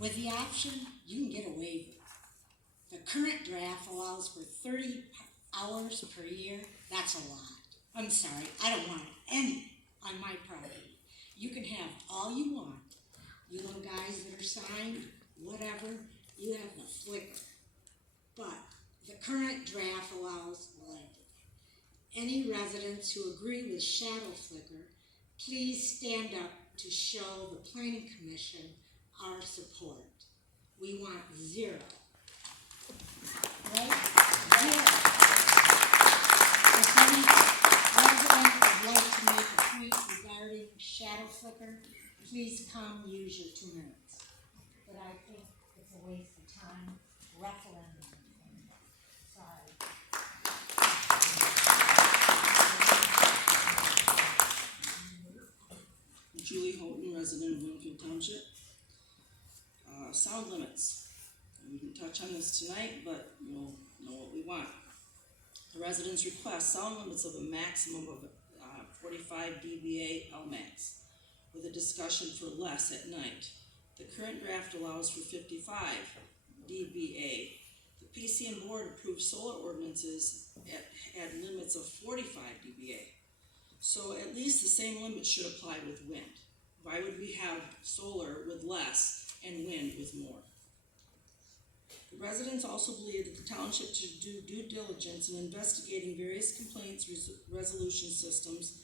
With the option, you can get a waiver. The current draft allows for 30 hours per year. That's a lot. I'm sorry, I don't want any on my property. You can have all you want. You little guys that are signed, whatever, you have the flicker. But the current draft allows blank. Any residents who agree with shadow flicker, please stand up to show the Planning Commission our support. We want 0. Right? 0. If any resident would like to make a point regarding shadow flicker, please come use your 2 minutes. But I think it's a waste of time. Referendum. Sorry. Julie Houghton, resident of Winfield Township. Sound limits. We can touch on this tonight, but you'll know what we want. The residents request sound limits of a maximum of 45 dBA LMAX, with a discussion for less at night. The current draft allows for 55 dBA. The PCN board approved solar ordinances at limits of 45 dBA. So at least the same limit should apply with wind. Why would we have solar with less and wind with more? The residents also believe that the township should do due diligence in investigating various complaints resolution systems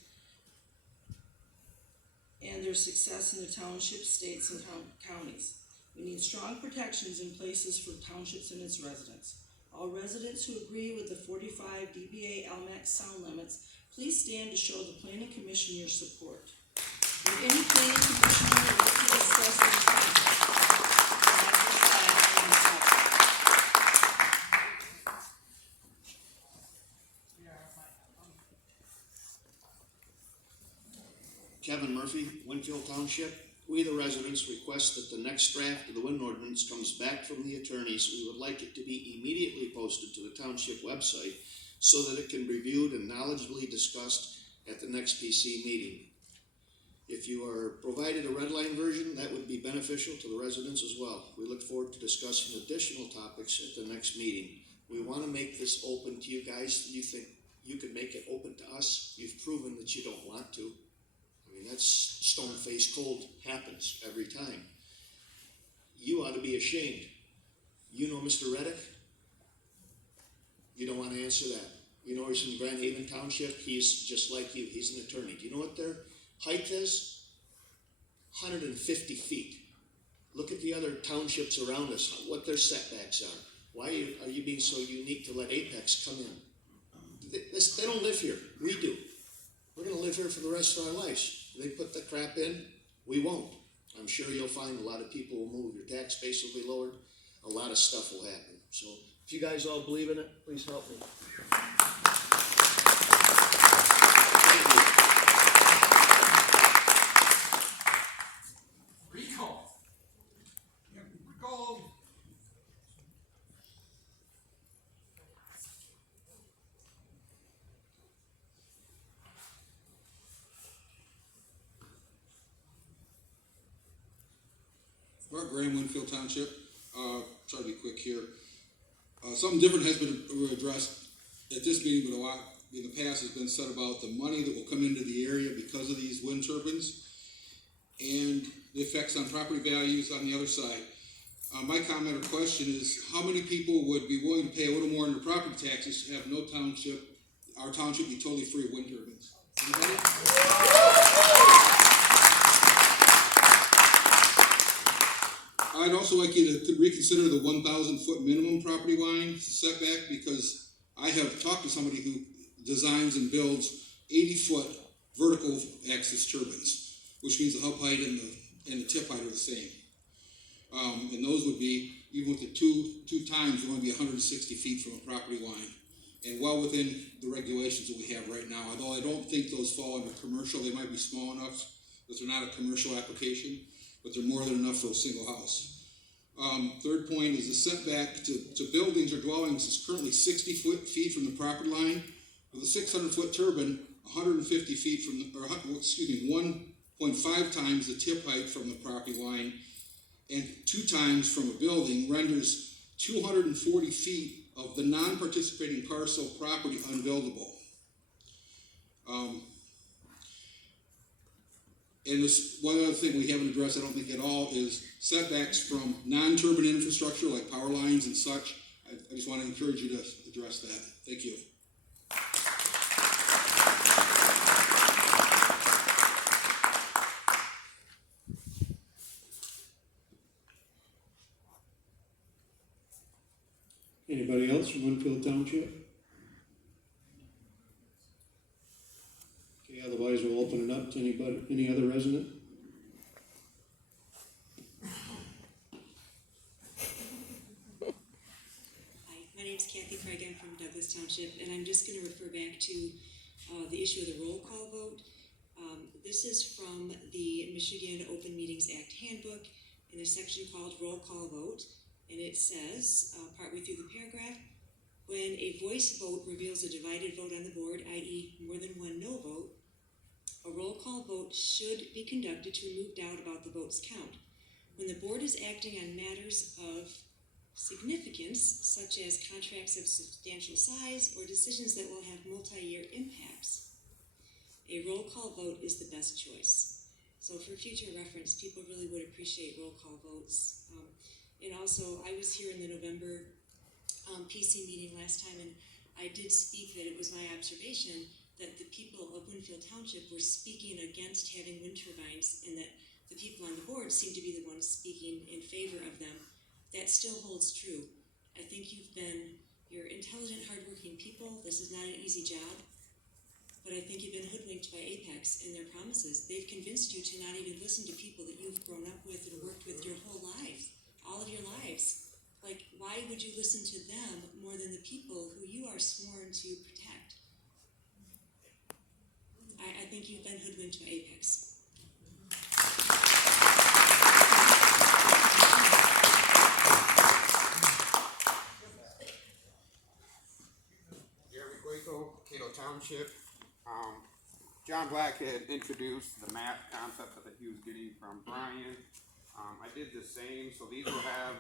and their success in the township, states, and counties. We need strong protections in places for townships and its residents. All residents who agree with the 45 dBA LMAX sound limits, please stand to show the Planning Commission your support. Would any Planning Commissioner like to discuss this topic? Kevin Murphy, Winfield Township. We, the residents, request that the next draft of the wind ordinance comes back from the attorneys. We would like it to be immediately posted to the township website so that it can be reviewed and knowledgeably discussed at the next PC meeting. If you are provided a red line version, that would be beneficial to the residents as well. We look forward to discussing additional topics at the next meeting. We want to make this open to you guys. You think you can make it open to us? You've proven that you don't want to. I mean, that's stone-faced cold, happens every time. You ought to be ashamed. You know Mr. Reddick? You don't want to answer that. You know he's in Grand Haven Township? He's just like you. He's an attorney. Do you know what their height is? 150 feet. Look at the other townships around us, what their setbacks are. Why are you being so unique to let Apex come in? They don't live here. We do. We're going to live here for the rest of our lives. They put the crap in, we won't. I'm sure you'll find a lot of people will move. Your tax base will be lowered. A lot of stuff will happen. So if you guys all believe in it, please help me. Recall. Recall. Mark Graham, Winfield Township. Try to be quick here. Something different has been addressed at this meeting, but a lot in the past has been said about the money that will come into the area because of these wind turbines and the effects on property values on the other side. My comment or question is, how many people would be willing to pay a little more in their property taxes to have our township be totally free of wind turbines? Anybody? I'd also like you to reconsider the 1,000-foot minimum property line setback, because I have talked to somebody who designs and builds 80-foot vertical axis turbines, which means the hub height and the tip height are the same. And those would be, even with the two times, they're going to be 160 feet from a property line, and well within the regulations that we have right now. Although I don't think those fall under commercial, they might be small enough that they're not a commercial application, but they're more than enough for a single house. Third point is the setback to buildings or dwellings is currently 60 feet from the property line. With a 600-foot turbine, 150 feet from 1.5 times the tip height from the property line. and 2 times from a building renders 240 feet of the non-participating parcel property unbuildable. And this one other thing we haven't addressed, I don't think at all, is setbacks from non-turbine infrastructure like power lines and such. I just want to encourage you to address that. Thank you. Anybody else from Winfield Township? Okay, otherwise we'll open it up to anybody, any other resident? Hi, my name's Kathy Craig. I'm from Douglas Township, and I'm just going to refer back to the issue of the roll call vote. This is from the Michigan Open Meetings Act handbook in a section called roll call vote, and it says, partway through the paragraph, when a voice vote reveals a divided vote on the board, i.e. more than one no vote, a roll call vote should be conducted to remove doubt about the vote's count. When the board is acting on matters of significance, such as contracts of substantial size or decisions that will have multi-year impacts, a roll call vote is the best choice. So for future reference, people really would appreciate roll call votes. And also, I was here in the November PC meeting last time, and I did speak that it was my observation that the people of Winfield Township were speaking against having wind turbines, and that the people on the board seemed to be the ones speaking in favor of them. That still holds true. I think you're intelligent, hardworking people. This is not an easy job. But I think you've been hoodwinked by Apex and their promises. They've convinced you to not even listen to people that you've grown up with and worked with your whole life, all of your lives. Like, why would you listen to them more than the people who you are sworn to protect? I think you've been hoodwinked by Apex. Cato Township. John Black had introduced the map concept that he was getting from Brian. I did the same, so these will have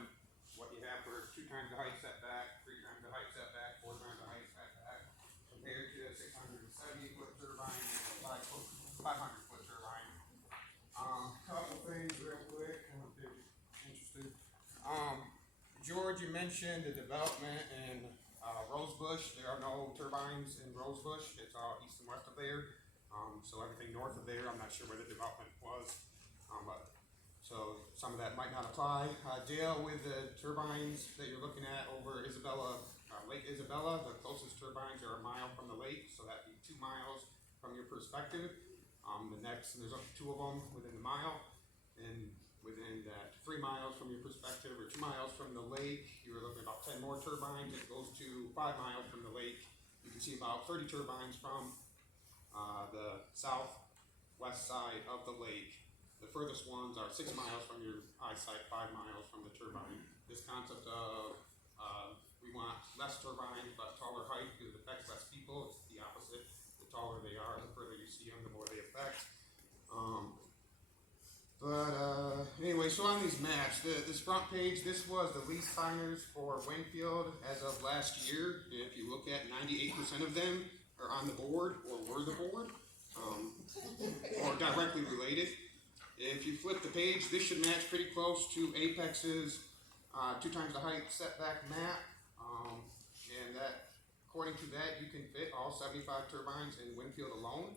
what you have for 2 times the height setback, 3 times the height setback, 4 times the height setback, compared to a 670 foot turbine and a 500 foot turbine. Couple things real quick, I don't know if you're interested. George, you mentioned the development in Rosebush. There are no turbines in Rosebush. It's all east and west of there. So everything north of there, I'm not sure where the development was. But so some of that might not apply. Dale, with the turbines that you're looking at over Isabella, Lake Isabella, the closest turbines are a mile from the lake, so that'd be 2 miles from your perspective. The next, there's up to 2 of them within the mile, and within that 3 miles from your perspective, or 2 miles from the lake, you're looking at about 10 more turbines. It goes to 5 miles from the lake. You can see about 30 turbines from the southwest side of the lake. The furthest ones are 6 miles from your eyesight, 5 miles from the turbine. This concept of we want less turbines but taller height because it affects less people. It's the opposite. The taller they are, the further you see them, the more they affect. Anyway, so on these maps, this front page, this was the lease signers for Winfield as of last year. If you look at 98% of them are on the board or were the board, or directly related. If you flip the page, this should match pretty close to Apex's 2 times the height setback map. And that, according to that, you can fit all 75 turbines in Winfield alone.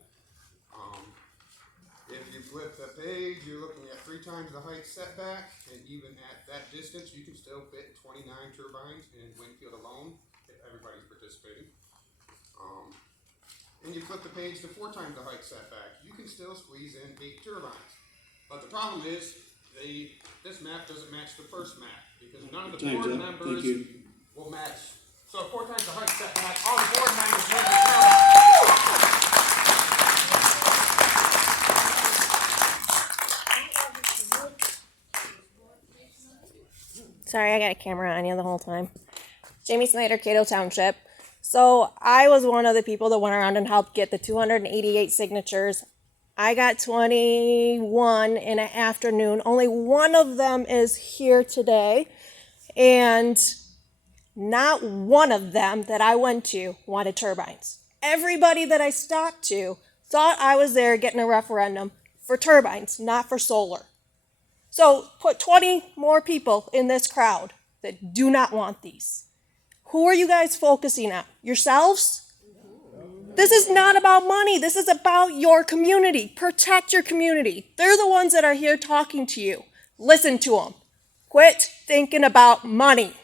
If you flip the page, you're looking at 3 times the height setback, and even at that distance, you can still fit 29 turbines in Winfield alone, if everybody's participating. And you flip the page to 4 times the height setback, you can still squeeze in 8 turbines. But the problem is, this map doesn't match the first map, because none of the board members will match. So 4 times the height setback, all the board members will be turbines. Sorry, I got a camera on you the whole time. Jamie Snyder, Cato Township. So I was one of the people that went around and helped get the 288 signatures I got 21 in an afternoon. Only one of them is here today. And not one of them that I went to wanted turbines. Everybody that I talked to thought I was there getting a referendum for turbines, not for solar. So put 20 more people in this crowd that do not want these. Who are you guys focusing on? Yourselves? This is not about money. This is about your community. Protect your community. They're the ones that are here talking to you. Listen to them. Quit thinking about money.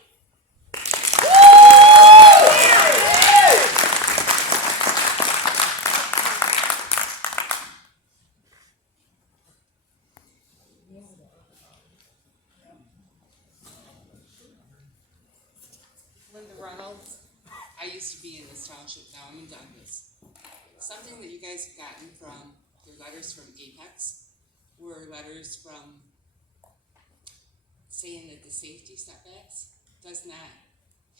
Linda Reynolds. I used to be in this township, now I'm in Douglas. Something that you guys have gotten from your letters from Apex were letters from saying that the safety setbacks does not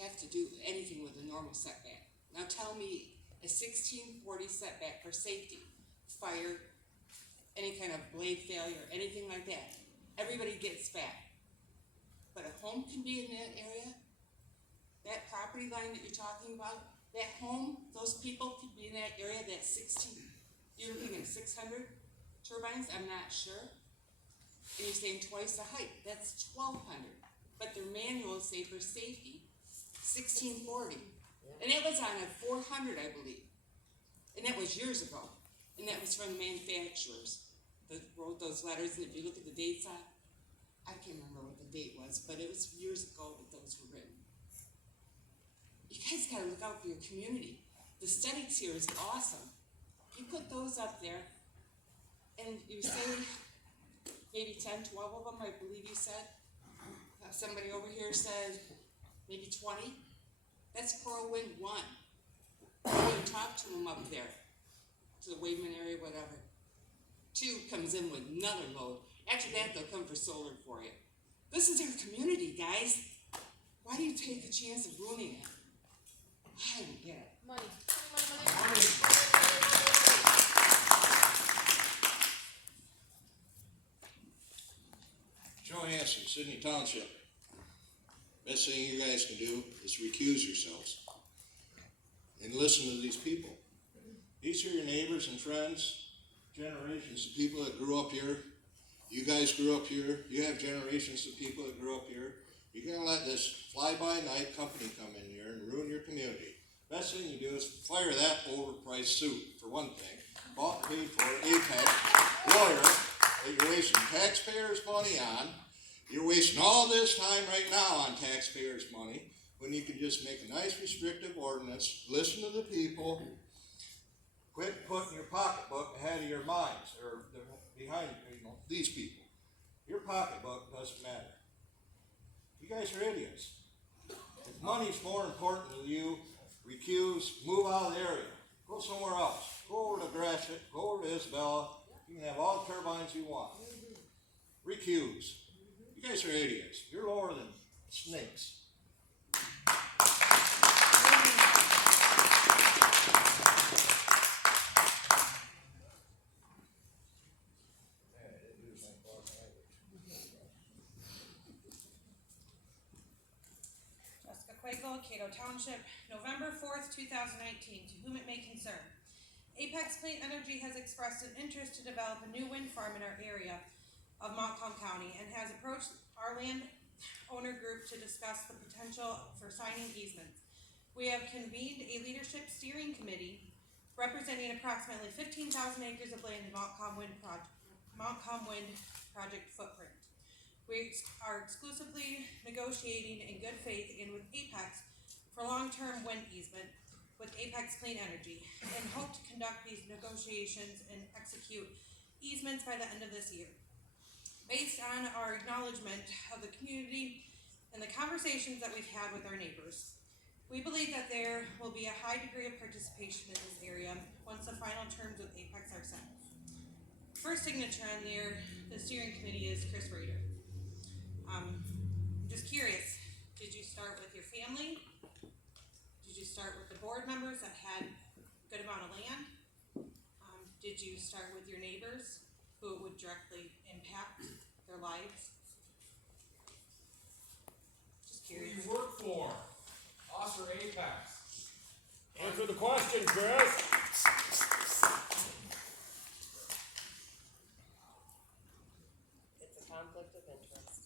have to do anything with a normal setback. Now tell me a 1640 setback for safety, fire, any kind of blade failure, anything like that. Everybody gets back. But a home can be in that area. That property line that you're talking about, that home, those people could be in that area, that 16, you're looking at 600 turbines, I'm not sure. And you're saying twice the height, that's 1,200. But their manuals say for safety, 1640. And it was on a 400, I believe. And that was years ago. And that was from the manufacturers that wrote those letters. And if you look at the dates on, I can't remember what the date was, but it was years ago that those were written. You guys gotta look out for your community. The aesthetics here is awesome. You put those up there, and you say maybe 10, 12 of them, I believe you said. Somebody over here said maybe 20. That's Coral Wind 1. Go and talk to them up there, to the Waveman area, whatever. 2 comes in with another load. After that, they'll come for solar for you. This is your community, guys. Why do you take a chance of ruining it? I don't get it. Money. Joe Hanson, Sydney Township. Best thing you guys can do is recuse yourselves and listen to these people. These are your neighbors and friends, generations of people that grew up here. You guys grew up here. You have generations of people that grew up here. You're gonna let this fly-by-night company come in here and ruin your community. Best thing you do is fire that overpriced suit, for one thing. Bought and paid for Apex lawyer that you're wasting taxpayers' money on. You're wasting all this time right now on taxpayers' money when you can just make a nice restrictive ordinance, listen to the people, quit putting your pocketbook ahead of your minds, or behind, these people. Your pocketbook doesn't matter. You guys are idiots. If money's more important to you, recuse, move out of the area. Go somewhere else. Go over to Gratiot, go over to Isabella. You can have all the turbines you want. Recuse. You guys are idiots. You're lower than snakes. Cato Township, November 4th, 2019, to whom it may concern. Apex Clean Energy has expressed an interest to develop a new wind farm in our area of Montcalm County and has approached our land owner group to discuss the potential for signing easements. We have convened a leadership steering committee representing approximately 15,000 acres of land in Montcalm Wind Project footprint. We are exclusively negotiating in good faith and with Apex for long-term wind easement with Apex Clean Energy and hope to conduct these negotiations and execute easements by the end of this year. Based on our acknowledgement of the community and the conversations that we've had with our neighbors, we believe that there will be a high degree of participation in this area once the final terms with Apex are set. First signature on there, the steering committee is Chris Rader. I'm just curious, did you start with your family? Did you start with the board members that had a good amount of land? Did did you start with your neighbors, who it would directly impact their lives? Just Who do curious. you work for? Us or Apex? Answer the question, Chris. It's a conflict of interest.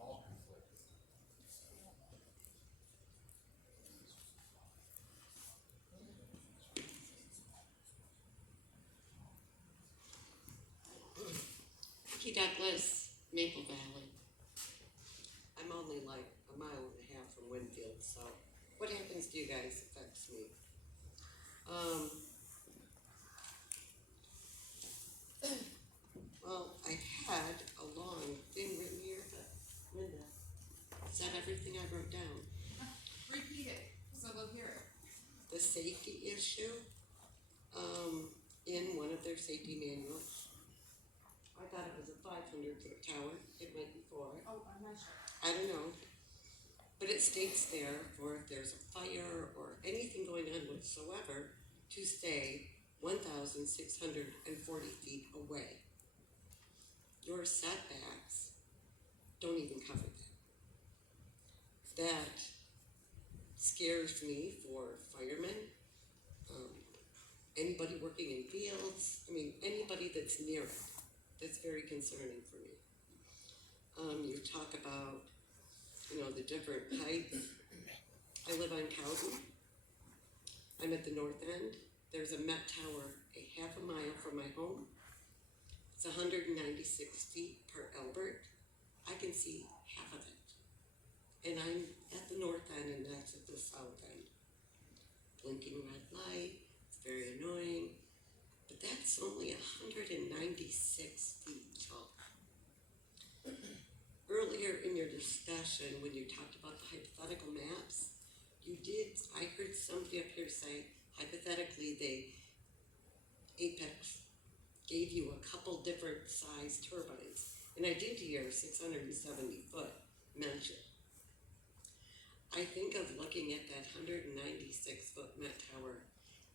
All conflicted. Vicky Douglas, Maple Valley. I'm only like a mile and a half from Winfield, so what happens to you guys affects me. Well, I had a long thing written here, but Linda said everything I wrote down. Repeat it, so they'll hear it. The safety issue, in one of their safety manuals. I thought it was a 500-foot tower, it might be 4. Oh, I'm not sure. I don't know. But it states there for if there's a fire or anything going on whatsoever, to stay 1,640 feet away. Your setbacks don't even cover that. That scares me for firemen, anybody working in fields, I mean, anybody that's near it. That's very concerning for me. You talk about, the different heights. I live on Cowden. I'm at the north end. There's a Met Tower a half a mile from my home. It's 196 feet per Albert. I can see half of it. And I'm at the north end and that's at the south end. Blinking red light, it's very annoying. But that's only 196 feet tall. Earlier in your discussion, when you talked about the hypothetical maps, I heard somebody up here say, hypothetically, Apex gave you a couple different size turbines. And I did hear 670 foot mentioned. I think of looking at that 196 foot Met Tower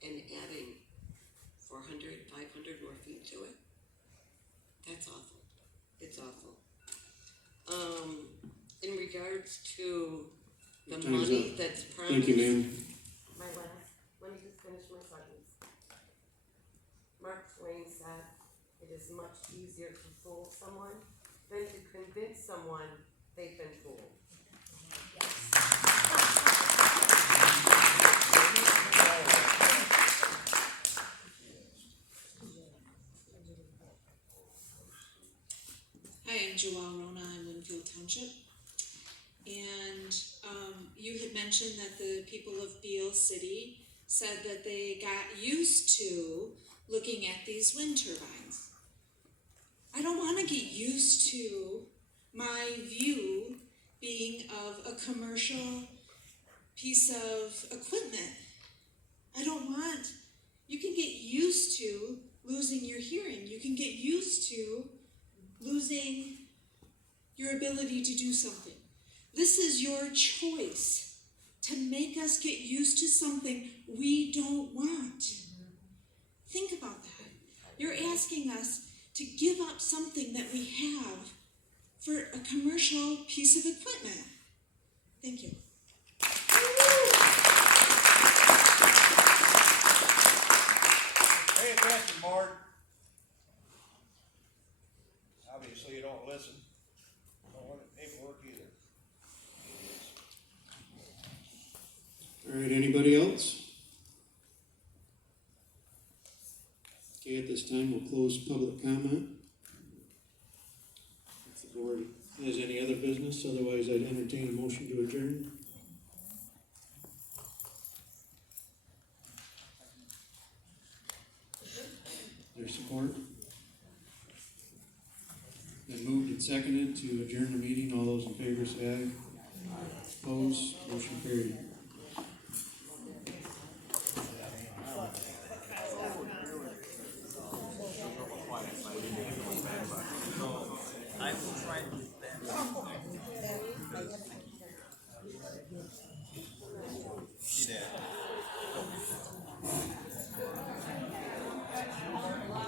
and adding 400, 500 more feet to it. That's awful. It's awful. In regards to the Time's money up. that's promised. Thank you, ma'am. My last, let me just finish my sentence. Mark Twain said, it is much easier to fool someone than to convince someone they've been fooled. Hi, I'm Joelle Rona, I'm Winfield Township. And you had mentioned that the people of Beale City said that they got used to looking at these wind turbines. I don't want to get used to my view being of a commercial piece of equipment. I don't want, you can get used to losing your hearing. You can get used to losing your ability to do something. This is your choice to make us get used to something we don't want. Think about that. You're asking us to give up something that we have for a commercial piece of equipment. Thank you. Pay attention, Mark. Obviously you don't listen. Don't want it paperwork either. All right, anybody else? Okay, at this time, we'll close public comment. If the board has any other business, otherwise I'd entertain a motion to adjourn. Their support? Been moved and seconded to adjourn the meeting. All those in favor say aye. Opposed? Motion carried. I will try to do that.